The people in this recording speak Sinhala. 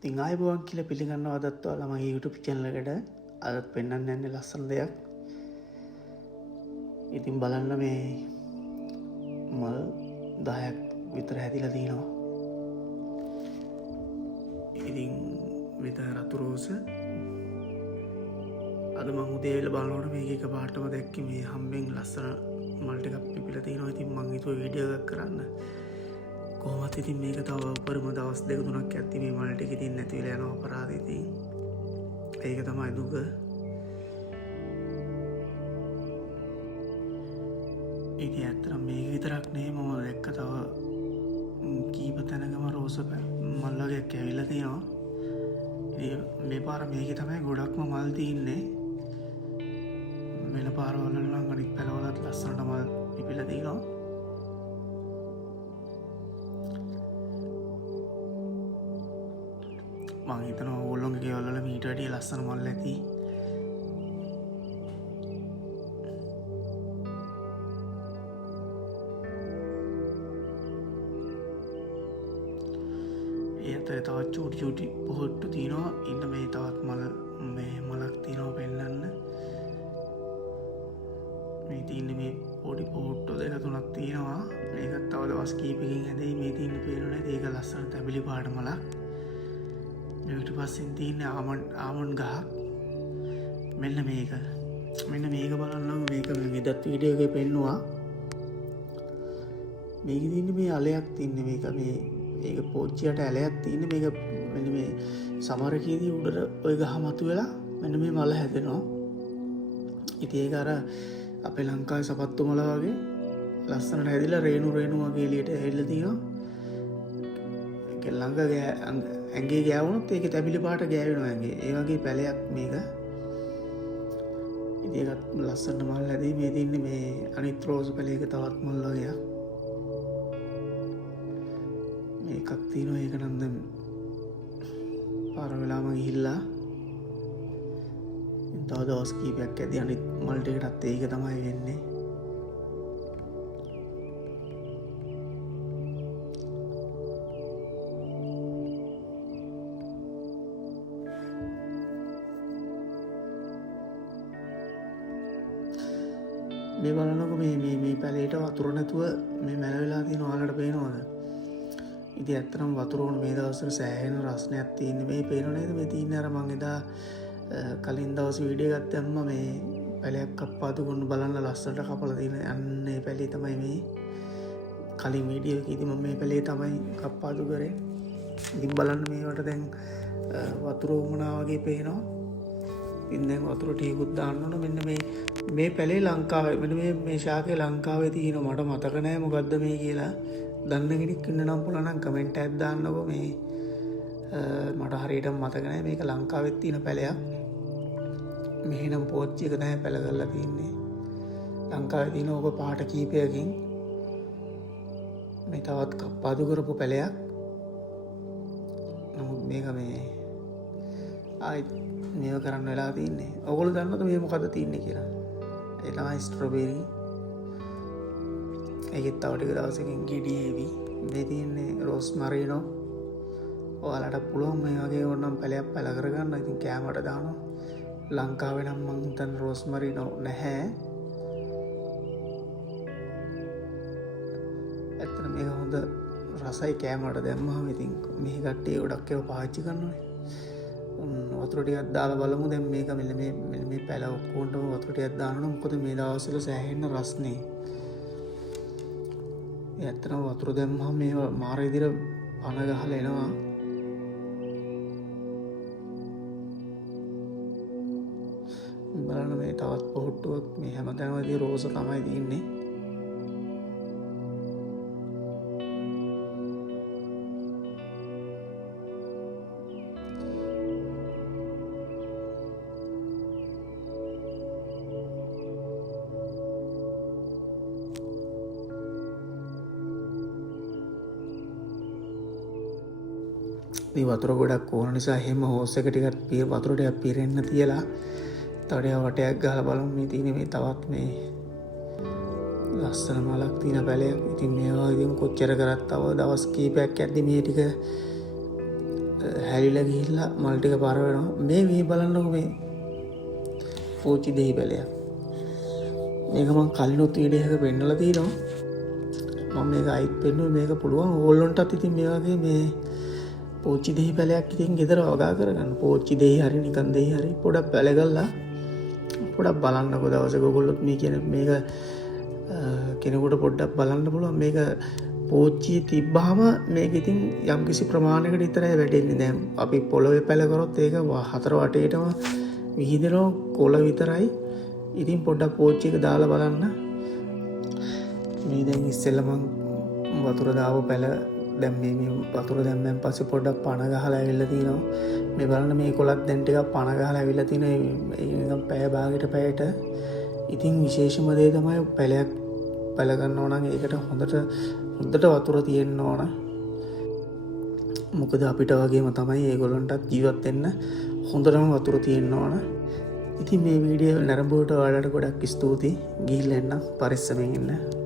ඉතින් ආයුබෝවන් කියලා පිළිගන්නවා අදත් ඔයාලා මගේ YouTube channel එකට. අදත් පෙන්වන්න යන්නේ ලස්සන දෙයක්. ඉතින් බලන්න මේ මල් 10ක් විතර හැදිලා තියෙනවා. ඉතින් මෙතන රතු රෝස අද මම උදේ වෙලා බලනකොට මේක එකපාරටම දැක්කේ මේ හම්බෙන් ලස්සන මල් ටිකක් පිපිලා තියෙනවා. ඉතින් මම හිතුවා වීඩියෝ එකක් කරන්න. කොහොමත් ඉතින් මේක තව උපරිම දවස් 2-3ක් යද්දි මේ මල් ටික ඉතින් නැති වෙලා යනවා අපරාධ ඉතින්. ඒක තමයි දුක. ඉතින් ඇත්තටම මේක විතරක් නෙමෙයි මම දැක්ක තව කීප තැනකම රෝස මල් වර්ගයක් ඇවිල්ලා තියෙනවා. ඉතින් මේ පාර මේකේ තමයි ගොඩක්ම මල් තියෙන්නේ. වෙන පාරවල නම් අනිත් පැලවලත් ලස්සනට මල් පිපිලා තියෙනවා. මං හිතනවා ඕගොල්ලෝගේ ගෙවල් වල මීට වැඩිය ලස්සන මල් ඇති. ඒ අතරේ තවත් චූටි පොහොට්ටු තියෙනවා. ඉන්න මේ තවත් මලක් තියෙනවා පෙන්නන්න. මේ තියෙන්නේ මේ පොඩි පොහොට්ටු 2-3ක් තියෙනවා. මේකත් තව දවස් කීපකින් හැදෙයි. මේ තියෙන්නේ පේන්නේ ඒක ලස්සන තැඹිලි පාට මලක්. ඊට පස්සෙන් තියෙන ආමන්ඩ් ගහක්. මෙන්න මේක බලන්නකො. මේක මම එදත් වීඩියෝ එකේ පෙන්නුවා. මේකේ තියෙන්නේ මේ අලයක් තියෙන්නේ. මේක පෝච්චියට ඇලයක් තියෙන්නේ. මේක මෙන්න මේ සමරකේදී උඩට ওই ගහ මතුවෙලා මෙන්න මේ මල හැදෙනවා. ඉතින් ඒක අර අපේ ලංකාවේ සපත්තු මල වගේ ලස්සනට හැදිලා රේණු වගේ එළියට ඇවිල්ලා තියෙනවා. ඒක ළඟ ඇඟේ ගෑවුණොත් ඒක තැඹිලි පාට ගෑවෙනවා ඇඟේ. ඒ වගේ පැලයක් මේක. ඉතින් ඒකත් ලස්සනට මල් හැදී. මේ තින්නේ මේ අනිත් රෝස් පැලයක තවත් මල් වගේක්. මේකක් තියෙනවා. ඒක නම් දැන් පාර වෙලාම ගිහිල්ලා තව දවස් කීපයක් ඇදී අනිත් මල් ටිකටත් ඒක තමයි වෙන්නේ. මේ බලනකො මේ පැලේට වතුර නැතුව මේ මැල වෙලා තියෙන ඔයාලට පේනවද? ඉතින් ඇත්තටම වතුර ඕන මේ දවස්වල සෑහෙන රසණයක් තියෙන්නේ. මේ පේනව නේද? මේ තියෙන්නේ අර මං එදා කලින් දවස් වීඩියෝ එකක් දැම්ම මේ පැලයක් කප්පාදු කරන බලන්න ලස්සනට කපලා තියෙන අන්නේ පැලේ තමයි මේ කලින් වීඩියෝ එකේදී මම මේ පැලේ තමයි කප්පාදු කරේ. ඉතින් බලන්න මේවට දැන් වතුර වුණා වගේ පේනවා. ඉතින් දැන් වතුර ටිකකුත් දාන්න ඕන. මෙන්න මේ පැලේ ලංකාවේ මෙන්න මේ ශාකේ ලංකාවේ තියෙන මට මතක නෑ මොකද්ද මේ කියලා. දන්න කෙනෙක් ඉන්න නම් පුළුවන් නම් කමෙන්ට් එකක් දාන්නකෝ. මේ මට හරියට මතක නෑ. මේක ලංකාවේ තියෙන පැලයක්. මෙහෙනම් පෝච්චි එක තමයි පැල කරලා තියෙන්නේ. ලංකාවේ තියෙන ඕක පාට කීපයකින් මේ තවත් කප්පාදු කරපු පැලයක්. නමුත් මේක මේ ආයි මේව කරන්න වෙලා තියෙන්නේ. ඔයගොල්ලෝ දන්නවද මේ මොකද්ද තියෙන්නේ කියලා? ඒ තමයි ස්ට්‍රොබෙරි. ඒකත් තව ටික දවසකින් ගෙඩි එවි. මේ තියෙන්නේ රෝස් මරීනෝ. ඔයාලට පුළුවන් මේ වගේ ඕනනම් පැලයක් පැල කරගන්න. ඉතින් කැමරට දානවා. ලංකාවේ නම් මං හිතන්නේ රෝස් මරීනෝ නැහැ. ඇත්තට මේක හොඳ රසයි කැමරට දැම්මම. ඉතින් මේ කට්ටිය ගොඩක් ඒවා පාවිච්චි කරනවානේ. වතුර ටිකක් දාලා බලමු. දැන් මේක මෙන්න මේ පැල ඔක්කොටම වතුර ටිකක් දානවා. මොකද මේ දවස්වල සෑහෙන රස්නේ. ඒ ඇත්තටම වතුර දැම්මම මේ මාර විදිහට පන ගහලා එනවා. බලන්න මේ තවත් පොහොට්ටුවක්. මේ හැමතැනමදී රෝස තමයි තියෙන්නේ. මේ වතුර ගොඩක් ඕන නිසා එහෙම හෝස් එක ටිකක් වතුර ටිකක් පිරෙන්න තියලා තව වටයක් ගහලා බලමු. මේ තියෙන්නේ මේ තවත් මේ ලස්සන මලක් තියෙන පැලයක්. ඉතින් මේවා ඉතින් කොච්චර කරත් තව දවස් කීපයක් යද්දි මේ ටික හැලිලා ගිහිල්ලා මල් ටික පාර වෙනවා. මේ බලන්නකො මේ පෝච්චි දෙහි පැලයක්. මේක මම කලිනුත් වීඩියෝ එකක පෙන්නලා තියෙනවා. මම මේක අයිත් පෙන්නුවේ මේක පුළුවන් ඕගොල්ලන්ටත් ඉතින් මේ වගේ මේ පෝච්චි දෙහි පැලයක් ඉතින් ගෙදර වගා කරගන්න. පෝච්චි දෙහි හරි නිකන් දෙහි හරි පොඩක් පැලගල්ලා පොඩක් බලන්නකො දවසක ඔයගොල්ලොත් මේ කියන්නේ මේක කෙනෙකුට පොඩ්ඩක් බලන්න පුළුවන්. මේක පෝච්චිය තිබ්බහම මේක ඉතින් යම්කිසි ප්‍රමාණයකට විතරයි වැටෙන්නේ. දැන් අපි පොළොවේ පැල කරොත් ඒක හතර වටේටම විහිදෙනවා කොළ විතරයි. ඉතින් පොඩ්ඩක් පෝච්චි එක දාලා බලන්න. මේ දැන් ඉස්සෙල්ලා මං වතුර දාව පැල දැන් මේ වතුර දැම්මෙන් පස්සේ පොඩ්ඩක් පණ ගහලා ඇවිල්ලා තිනවා. මේ බලන්න මේ කොළත් දැන් ටිකක් පණ ගහලා ඇවිල්ලා තිනවා. නිකන් පැය භාගයට පැයට. ඉතින් විශේෂම දේ තමයි පැලයක් පැල ගන්නවා නම් ඒකට හොඳට වතුර තියෙන්න ඕන. මොකද අපිට වගේම තමයි ඒගොල්ලන්ටත් ජීවත් වෙන්න හොඳටම වතුර තියෙන්න ඕන. ඉතින් මේ වීඩියෝ නරඹුවට ඔයාලට ගොඩක් ස්තුතියි. ගිහිල්ලා එන්න පරිස්සමෙන් ඉන්න.